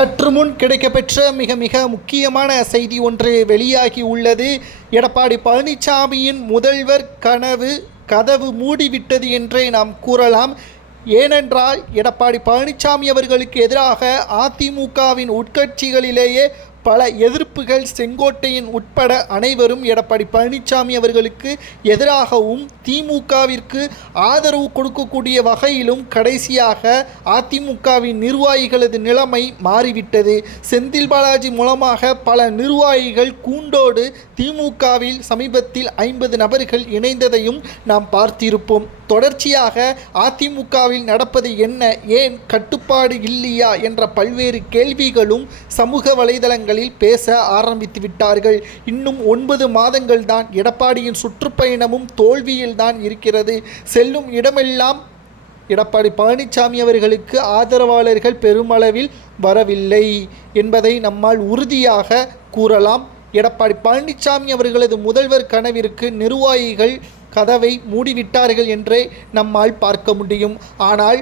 சற்று முன் கிடைக்கப்பெற்ற மிக மிக முக்கியமான செய்தி ஒன்று வெளியாகி உள்ளது. எடப்பாடி பழனிசாமியின் முதல்வர் கனவு கதவு மூடிவிட்டது என்றே நாம் கூறலாம். ஏனென்றால் எடப்பாடி பழனிசாமி அவர்களுக்கு எதிராக அதிமுகவின் உட்கட்சிகளிலேயே பல எதிர்ப்புகள் செங்கோட்டையின் உட்பட அனைவரும் எடப்பாடி பழனிசாமி அவர்களுக்கு எதிராகவும் திமுகவிற்கு ஆதரவு கொடுக்கக்கூடிய வகையிலும் கடைசியாக அதிமுகவின் நிர்வாகிகளது நிலைமை மாறிவிட்டது. செந்தில் பாலாஜி மூலமாக பல நிர்வாகிகள் கூண்டோடு திமுகவில் சமீபத்தில் ஐம்பது நபர்கள் இணைந்ததையும் நாம் பார்த்திருப்போம். தொடர்ச்சியாக அதிமுகவில் நடப்பது என்ன? ஏன் கட்டுப்பாடு இல்லையா? என்ற பல்வேறு கேள்விகளும் சமூக வலைதளங்கள் வலைதளங்களில் பேச ஆரம்பித்து விட்டார்கள். இன்னும் ஒன்பது மாதங்கள் தான் எடப்பாடியின் சுற்றுப்பயணமும் தோல்வியில் தான் இருக்கிறது. செல்லும் இடமெல்லாம் எடப்பாடி பழனிசாமி அவர்களுக்கு ஆதரவாளர்கள் பெருமளவில் வரவில்லை என்பதை நம்மால் உறுதியாக கூறலாம். எடப்பாடி பழனிசாமி அவர்களது முதல்வர் கனவிற்கு நிர்வாகிகள் கதவை மூடிவிட்டார்கள் என்றே நம்மால் பார்க்க முடியும். ஆனால்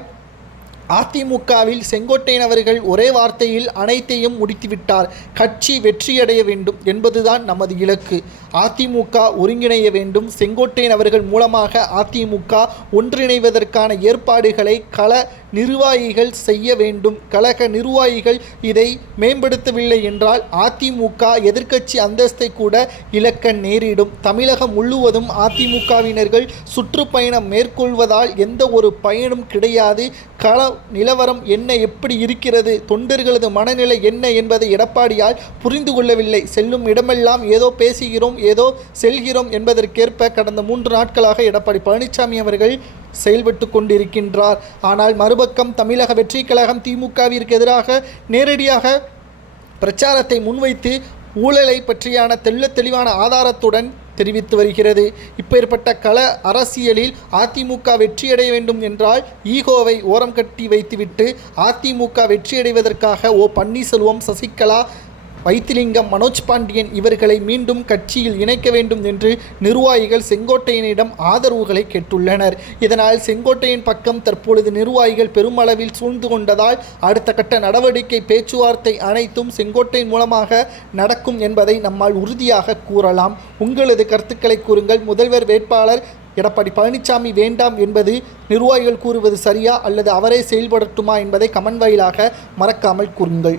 அதிமுகவில் செங்கோட்டையன் அவர்கள் ஒரே வார்த்தையில் அனைத்தையும் முடித்துவிட்டார். கட்சி வெற்றியடைய வேண்டும் என்பதுதான் நமது இலக்கு. அதிமுக ஒருங்கிணைய வேண்டும். செங்கோட்டையன் அவர்கள் மூலமாக அதிமுக ஒன்றிணைவதற்கான ஏற்பாடுகளை கள நிர்வாகிகள் செய்ய வேண்டும். கழக நிர்வாகிகள் இதை மேம்படுத்தவில்லை என்றால் அதிமுக எதிர்க்கட்சி அந்தஸ்தை கூட இழக்க நேரிடும். தமிழகம் முழுவதும் அதிமுகவினர்கள் சுற்றுப்பயணம் மேற்கொள்வதால் எந்த ஒரு பயனும் கிடையாது. கள நிலவரம் என்ன எப்படி இருக்கிறது தொண்டர்களது மனநிலை என்ன என்பதை எடப்பாடியால் புரிந்து கொள்ளவில்லை. செல்லும் இடமெல்லாம் ஏதோ பேசுகிறோம் ஏதோ செல்கிறோம் என்பதற்கேற்ப கடந்த மூன்று நாட்களாக எடப்பாடி பழனிசாமி அவர்கள் செயல்பட்டு கொண்டிருக்கின்றார். ஆனால் மறுபக்கம் தமிழக வெற்றி கழகம் திமுகவிற்கு எதிராக நேரடியாக பிரச்சாரத்தை முன்வைத்து ஊழலை பற்றியான தெள்ள தெளிவான ஆதாரத்துடன் தெரிவித்து வருகிறது. இப்பேற்பட்ட கள அரசியலில் அதிமுக வெற்றியடைய வேண்டும் என்றால் ஈகோவை ஓரம் கட்டி வைத்துவிட்டு அதிமுக வெற்றியடைவதற்காக ஓ பன்னீர்செல்வம் சசிகலா வைத்திலிங்கம் மனோஜ் பாண்டியன் இவர்களை மீண்டும் கட்சியில் இணைக்க வேண்டும் என்று நிர்வாகிகள் செங்கோட்டையனிடம் ஆதரவுகளை கேட்டுள்ளனர். இதனால் செங்கோட்டையன் பக்கம் தற்பொழுது நிர்வாகிகள் பெருமளவில் சூழ்ந்து கொண்டதால் அடுத்த கட்ட நடவடிக்கை பேச்சுவார்த்தை அனைத்தும் செங்கோட்டையின் மூலமாக நடக்கும் என்பதை நம்மால் உறுதியாக கூறலாம். உங்களது கருத்துக்களை கூறுங்கள். முதல்வர் வேட்பாளர் எடப்பாடி பழனிசாமி வேண்டாம் என்பது நிர்வாகிகள் கூறுவது சரியா அல்லது அவரே செயல்படட்டுமா என்பதை கமன் வாயிலாக மறக்காமல் கூறுங்கள்.